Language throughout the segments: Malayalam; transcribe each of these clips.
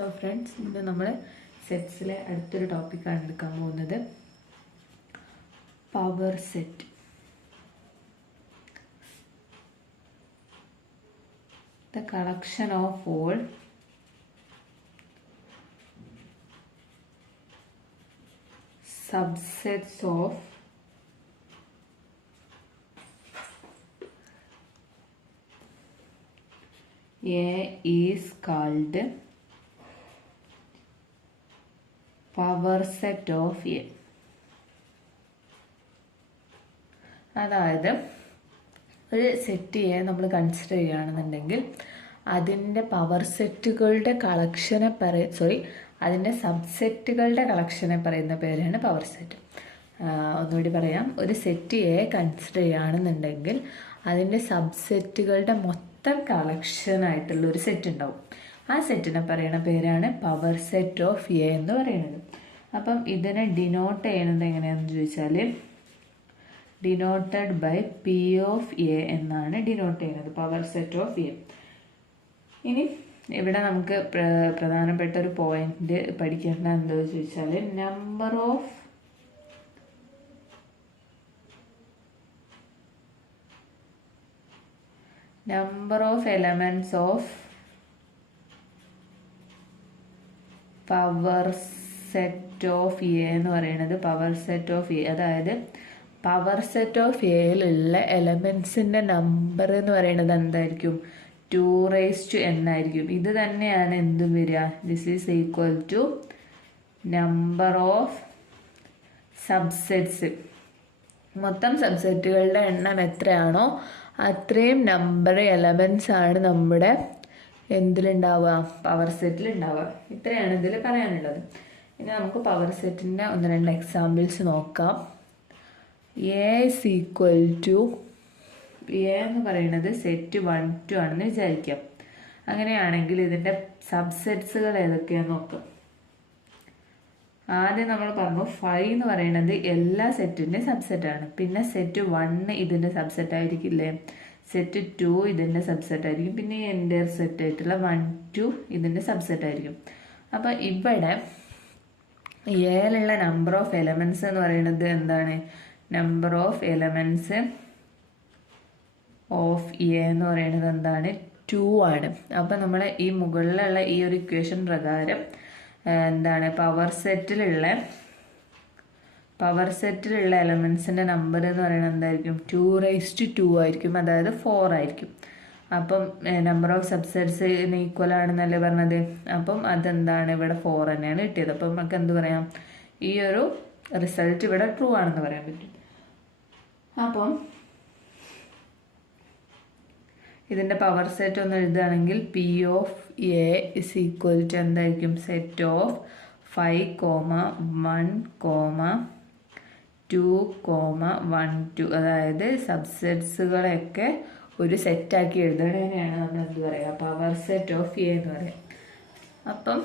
ഹലോ ഫ്രണ്ട്സ്, ഇന്ന് നമ്മൾ സെറ്റ്സിലെ അടുത്തൊരു ടോപ്പിക്കാണ് എടുക്കാൻ പോകുന്നത്. Power set. The collection of all subsets of A is called power set of A. അതായത് ഒരു സെറ്റ് എ നമ്മൾ കൺസിഡർ ചെയ്യുകയാണെന്നുണ്ടെങ്കിൽ അതിൻ്റെ പവർ സെറ്റുകളുടെ കളക്ഷനെ അതിൻ്റെ സബ്സെറ്റുകളുടെ കളക്ഷനെ പറയുന്ന പേരാണ് പവർ സെറ്റ്. ഒന്നുകൂടി പറയാം, ഒരു സെറ്റ് എ കൺസിഡർ ചെയ്യുകയാണെന്നുണ്ടെങ്കിൽ അതിൻ്റെ സബ്സെറ്റുകളുടെ മൊത്തം കളക്ഷനായിട്ടുള്ള ഒരു സെറ്റ് ഉണ്ടാവും. ആ സെറ്റിനെ പറയുന്ന പേരാണ് പവർ സെറ്റ് ഓഫ് എ എന്ന് പറയുന്നത്. അപ്പം ഇതിനെ ഡിനോട്ട് ചെയ്യുന്നത് എങ്ങനെയാണെന്ന് ചോദിച്ചാൽ denoted by P of A എന്നാണ് ഡിനോട്ട് ചെയ്യുന്നത്, പവർ സെറ്റ് ഓഫ് എ. ഇനി ഇവിടെ നമുക്ക് പ്രധാനപ്പെട്ട ഒരു പോയിന്റ് പഠിക്കേണ്ട എന്താണെന്ന് ചോദിച്ചാൽ number of elements of power set of A എന്ന് പറയുന്നത് പവർ സെറ്റ് ഓഫ് എ. അതായത് പവർ സെറ്റ് ഓഫ് എയിലുള്ള എലമെന്റ്സിന്റെ നമ്പർ എന്ന് പറയുന്നത് എന്തായിരിക്കും? 2n ആയിരിക്കും. ഇത് തന്നെയാണ് എന്തും വരിക, this is equal to number of subsets. മൊത്തം സബ്സെറ്റുകളുടെ എണ്ണം എത്രയാണോ അത്രയും നമ്പർ എലമെന്റ്സ് ആണ് നമ്മുടെ എന്തിലുണ്ടാവുക, പവർ സെറ്റിൽ ഉണ്ടാവുക. ഇത്രയാണ് ഇതിൽ പറയാനുള്ളത്. ഇനി നമുക്ക് പവർ സെറ്റിൻ്റെ 1-2 എക്സാമ്പിൾസ് നോക്കാം. A is equal to A എന്ന് പറയുന്നത് സെറ്റ് 1, 2 ആണെന്ന് വിചാരിക്കാം. അങ്ങനെയാണെങ്കിൽ ഇതിൻ്റെ സബ്സെറ്റ്സുകൾ ഏതൊക്കെയാണെന്ന് നോക്കാം. ആദ്യം നമ്മൾ പറഞ്ഞു 5 എന്ന് പറയുന്നത് എല്ലാ സെറ്റിൻ്റെയും സബ്സെറ്റാണ്. പിന്നെ സെറ്റ് 1 ഇതിൻ്റെ സബ്സെറ്റ് ആയിരിക്കില്ലേ, സെറ്റ് 2 ഇതിൻ്റെ സബ്സെറ്റ് ആയിരിക്കും, പിന്നെ ഈ എൻ്റയർ സെറ്റ് ആയിട്ടുള്ള 1, 2 ഇതിൻ്റെ സബ്സെറ്റ് ആയിരിക്കും. അപ്പം ഇവിടെ എയിലുള്ള നമ്പർ ഓഫ് എലമെന്റ്സ് എന്ന് പറയുന്നത് എന്താണ്? Number of elements of A എന്ന് പറയുന്നത് എന്താണ്? 2 ആണ്. അപ്പം നമ്മൾ ഈ മുകളിലുള്ള ഈ ഒരു ഇക്വേഷൻ പ്രകാരം എന്താണ് പവർ സെറ്റിലുള്ള എലമെന്റ്സിന്റെ നമ്പർ എന്ന് പറയുന്നത് എന്തായിരിക്കും? 2^2 ആയിരിക്കും, അതായത് 4 ആയിരിക്കും. അപ്പം നമ്പർ ഓഫ് സബ്സെറ്റ്സിന് ഈക്വൽ ആണെന്നല്ലേ പറഞ്ഞത്. അപ്പം അതെന്താണ്? ഇവിടെ 4 തന്നെയാണ് കിട്ടിയത്. അപ്പം നമുക്ക് എന്ത് പറയാം? ഈ ഒരു റിസൾട്ട് ഇവിടെ ട്രൂ ആണെന്ന് പറയാൻ പറ്റും. അപ്പം ഇതിൻ്റെ പവർ സെറ്റ് ഒന്ന് എഴുതുകയാണെങ്കിൽ P of A is equal to എന്തായിരിക്കും? Set of 5, 1, 2, 1, 2. അതായത് സബ്സെറ്റ്സുകളെയൊക്കെ ഒരു സെറ്റാക്കി എഴുതുന്നതിനെയാണ് നമ്മൾ എന്ത് പറയുക? പവർ സെറ്റ് ഓഫ് എ എന്ന് പറയാം. അപ്പം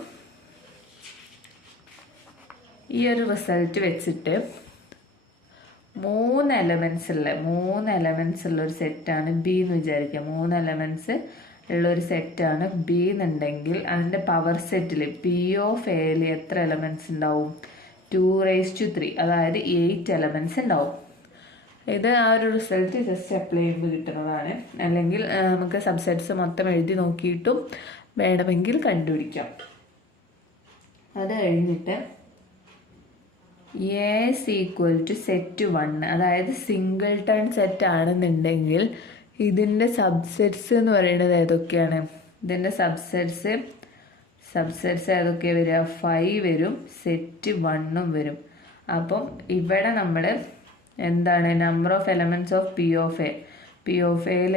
ഈ ഒരു റിസൾട്ട് വെച്ചിട്ട് 3 എലമെന്റ്സ് ഉള്ള ഒരു സെറ്റാണ് ബി എന്ന് വിചാരിക്കുക. 3 എലമെന്റ്സ് ഉള്ള ഒരു സെറ്റാണ് ബി എന്നുണ്ടെങ്കിൽ അതിൻ്റെ പവർ സെറ്റിൽ പി ഓഫ് എയിൽ എത്ര എലമെന്റ്സ് ഉണ്ടാവും? 2^3, അതായത് 8 എലമെന്റ്സ് ഉണ്ടാവും. ഇത് ആ ഒരു റിസൾട്ട് ജസ്റ്റ് അപ്ലൈ ചെയ്യുമ്പോൾ കിട്ടുന്നതാണ്. അല്ലെങ്കിൽ നമുക്ക് സബ്സെറ്റ്സ് മൊത്തം എഴുതി നോക്കിയിട്ടും വേണമെങ്കിൽ കണ്ടുപിടിക്കാം. അത് കഴിഞ്ഞിട്ട് A is equal to set 1, അതായത് സിംഗിൾ ടൺ സെറ്റ് ആണെന്നുണ്ടെങ്കിൽ ഇതിൻ്റെ സബ്സെറ്റ്സ് എന്ന് പറയുന്നത് ഏതൊക്കെയാണ്? ഇതിൻ്റെ സബ്സെറ്റ്സ് ഏതൊക്കെയാണ് വരിക? 5 വരും, സെറ്റ് 1 വരും. അപ്പം ഇവിടെ നമ്മൾ എന്താണ് number of elements of P of എയിൽ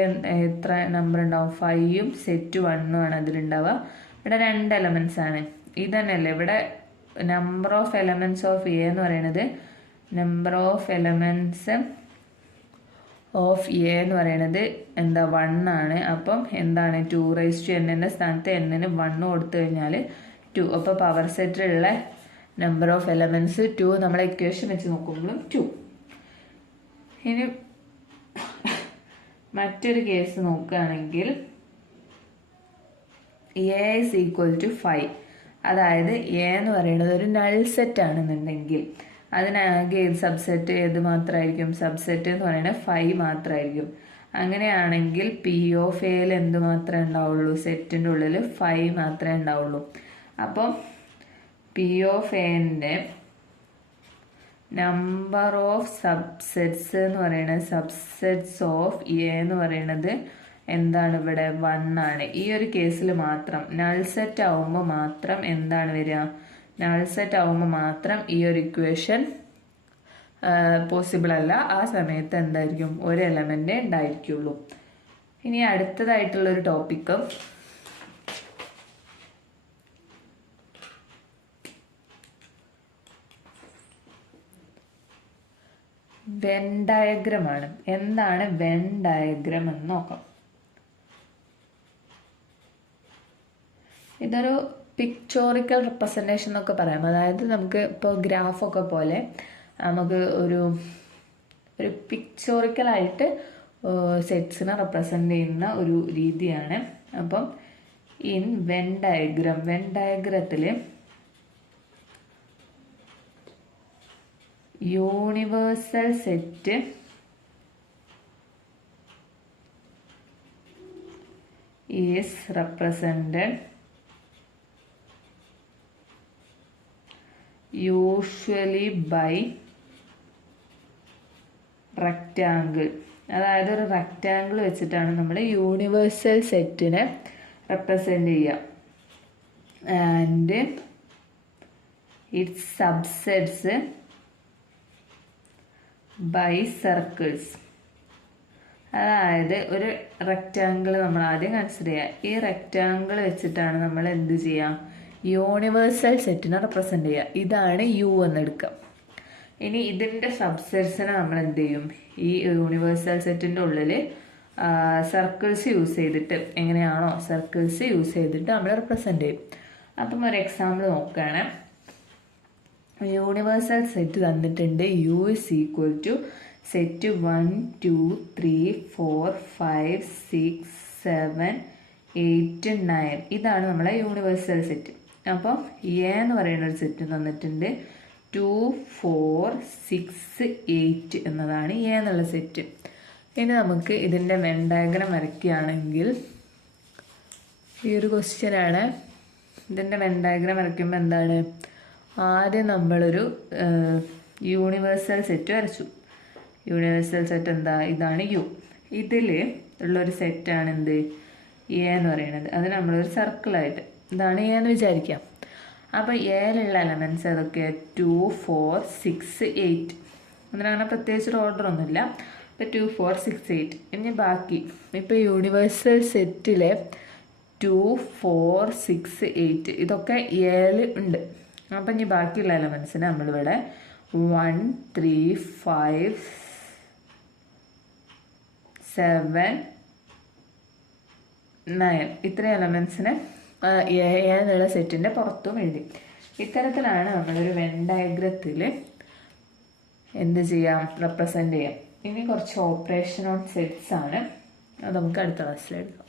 എത്ര നമ്പർ ഉണ്ടാവും? 5ഉം സെറ്റ് 1ഉം ആണ് അതിലുണ്ടാവുക. ഇവിടെ 2 എലമെന്റ്സ് ആണ്. ഇത് തന്നെയല്ലേ ഇവിടെ number of elements of A എന്ന് പറയുന്നത് number of elements of A എന്ന് പറയുന്നത് എന്താ? 1 ആണ്. അപ്പം എന്താണ്? 2^n സ്ഥാനത്ത് n-ന് 1 കൊടുത്തു കഴിഞ്ഞാൽ 2. അപ്പോൾ പവർ സെറ്റിലുള്ള നമ്പർ ഓഫ് എലമെന്റ്സ് 2. നമ്മളെ ഇക്വേഷൻ വെച്ച് നോക്കുമ്പോഴും 2. ഇനി മറ്റൊരു കേസ് നോക്കുകയാണെങ്കിൽ എ ഇസ് ഈക്വൽ ടു 5, അതായത് എ എന്ന് പറയുന്നത് ഒരു നൾ സെറ്റ് ആണെന്നുണ്ടെങ്കിൽ അതിനാകെ സബ്സെറ്റ് ഏത് മാത്രമായിരിക്കും? സബ്സെറ്റ് എന്ന് പറയുന്നത് 5 മാത്രമായിരിക്കും. അങ്ങനെയാണെങ്കിൽ പി ഓഫ് എയിൽ എന്ത് മാത്രമേ ഉണ്ടാവുള്ളൂ? സെറ്റിൻ്റെ ഉള്ളിൽ 5 മാത്രമേ ഉണ്ടാവുള്ളൂ. അപ്പം പി ഓഫ് എൻ്റെ നമ്പർ ഓഫ് സബ്സെറ്റ്സ് എന്ന് പറയുന്നത് സബ്സെറ്റ്സ് ഓഫ് എ എന്ന് പറയുന്നത് എന്താണ് ഇവിടെ? 1 ആണ്. ഈ ഒരു കേസിൽ മാത്രം നൾ സെറ്റ് ആവുമ്പോൾ മാത്രം എന്താണ് വരിക? നൾ സെറ്റ് ആവുമ്പോൾ മാത്രം ഈ ഒരു ഇക്വേഷൻ പോസിബിൾ അല്ല. ആ സമയത്ത് എന്തായിരിക്കും? ഒരു എലമെന്റ് ഉണ്ടായിരിക്കുള്ളൂ. ഇനി അടുത്തതായിട്ടുള്ളൊരു ടോപ്പിക്ക് വെൻ ഡയഗ്രം ആണ്. എന്താണ് വെൻ ഡയഗ്രം എന്ന് നോക്കാം. ഇതൊരു പിക്ചോറിക്കൽ റെപ്രസെൻറ്റേഷൻ എന്നൊക്കെ പറയാം. അതായത് നമുക്ക് ഇപ്പോൾ ഗ്രാഫൊക്കെ പോലെ നമുക്ക് ഒരു പിക്ചോറിക്കലായിട്ട് സെറ്റ്സിനെ റെപ്രസെൻ്റ് ചെയ്യുന്ന ഒരു രീതിയാണ്. അപ്പം ഇൻ വെൻ ഡയഗ്രത്തിൽ universal set is represented usually by rectangle. അതായത് ഒരു റെക്റ്റാങ്കിൾ വെച്ചിട്ടാണ് നമ്മൾ യൂണിവേഴ്സൽ സെറ്റിനെ റെപ്രസെൻ്റ് ചെയ്യുക. And its subsets by circles. അതായത് ഒരു റെക്റ്റാങ്കിൾ നമ്മൾ ആദ്യം കൺസിഡർ ചെയ്യുക. ഈ റെക്റ്റാങ്കിൾ വെച്ചിട്ടാണ് നമ്മൾ എന്ത് ചെയ്യുക? യൂണിവേഴ്സൽ സെറ്റിനെ റെപ്രസെൻ്റ് ചെയ്യുക. ഇതാണ് യു എന്നെടുക്കുക. ഇനി ഇതിൻ്റെ സബ്സെറ്റ്സിനെ നമ്മൾ എന്ത് ചെയ്യും? ഈ യൂണിവേഴ്സൽ സെറ്റിൻ്റെ ഉള്ളിൽ സർക്കിൾസ് യൂസ് ചെയ്തിട്ട്, എങ്ങനെയാണോ സർക്കിൾസ് യൂസ് ചെയ്തിട്ട് നമ്മൾ റെപ്രസെൻ്റ് ചെയ്യും. അപ്പം ഒരു എക്സാമ്പിൾ നോക്കുകയാണ്. യൂണിവേഴ്സൽ സെറ്റ് തന്നിട്ടുണ്ട്. U is equal to set 1 2 3 4 5 6 7 8 9. ഇതാണ് നമ്മളെ യൂണിവേഴ്സൽ സെറ്റ്. അപ്പോൾ എ എന്ന് പറയുന്ന ഒരു സെറ്റ് തന്നിട്ടുണ്ട്. 2 4 6 8 എന്നതാണ് എ എന്നുള്ള സെറ്റ്. ഇനി നമുക്ക് ഇതിൻ്റെ വെൻ ഡയഗ്രം വരയ്ക്കുകയാണെങ്കിൽ ഈ ഒരു ക്വസ്റ്റ്യനാണ്. ഇതിൻ്റെ വെൻ ഡയഗ്രം വരയ്ക്കുമ്പോൾ എന്താണ്? ആദ്യം നമ്മളൊരു യൂണിവേഴ്സൽ സെറ്റ് വരച്ചു. യൂണിവേഴ്സൽ സെറ്റ് എന്താ? ഇതാണ് യു. ഇതിൽ ഉള്ളൊരു സെറ്റാണ് എന്ത്? എ എന്ന് പറയുന്നത്. അത് നമ്മളൊരു സർക്കിളായിട്ട് ഇതാണ് എ എന്ന് വിചാരിക്കാം. അപ്പോൾ എയിലുള്ള എലമെൻറ്റ്സ് ഏതൊക്കെ? 2 4 6 8. അതിനങ്ങനെ പ്രത്യേകിച്ചൊരു ഓർഡറൊന്നുമില്ല. അപ്പോൾ 2 4 6 8. ഇനി ബാക്കി ഇപ്പോൾ യൂണിവേഴ്സൽ സെറ്റിലെ 2 4 6 8 ഇതൊക്കെ എയിൽ ഉണ്ട്. അപ്പം ഇനി ബാക്കിയുള്ള എലമെൻറ്റ്സിന് നമ്മളിവിടെ 1 3 5 7 9 ഇത്രയും എലമെൻറ്റ്സിന് എന്നുള്ള സെറ്റിൻ്റെ പുറത്തും എഴുതി. ഇത്തരത്തിലാണ് നമ്മളൊരു വെൻ ഡയഗ്രത്തിൽ എന്ത് ചെയ്യാം? റെപ്രസെൻ്റ് ചെയ്യാം. ഇനി കുറച്ച് ഓപ്പറേഷൻ ഓൺ സെറ്റ്സ് ആണ്. അത് നമുക്ക് അടുത്ത ക്ലാസ്സിൽ എഴുതാം.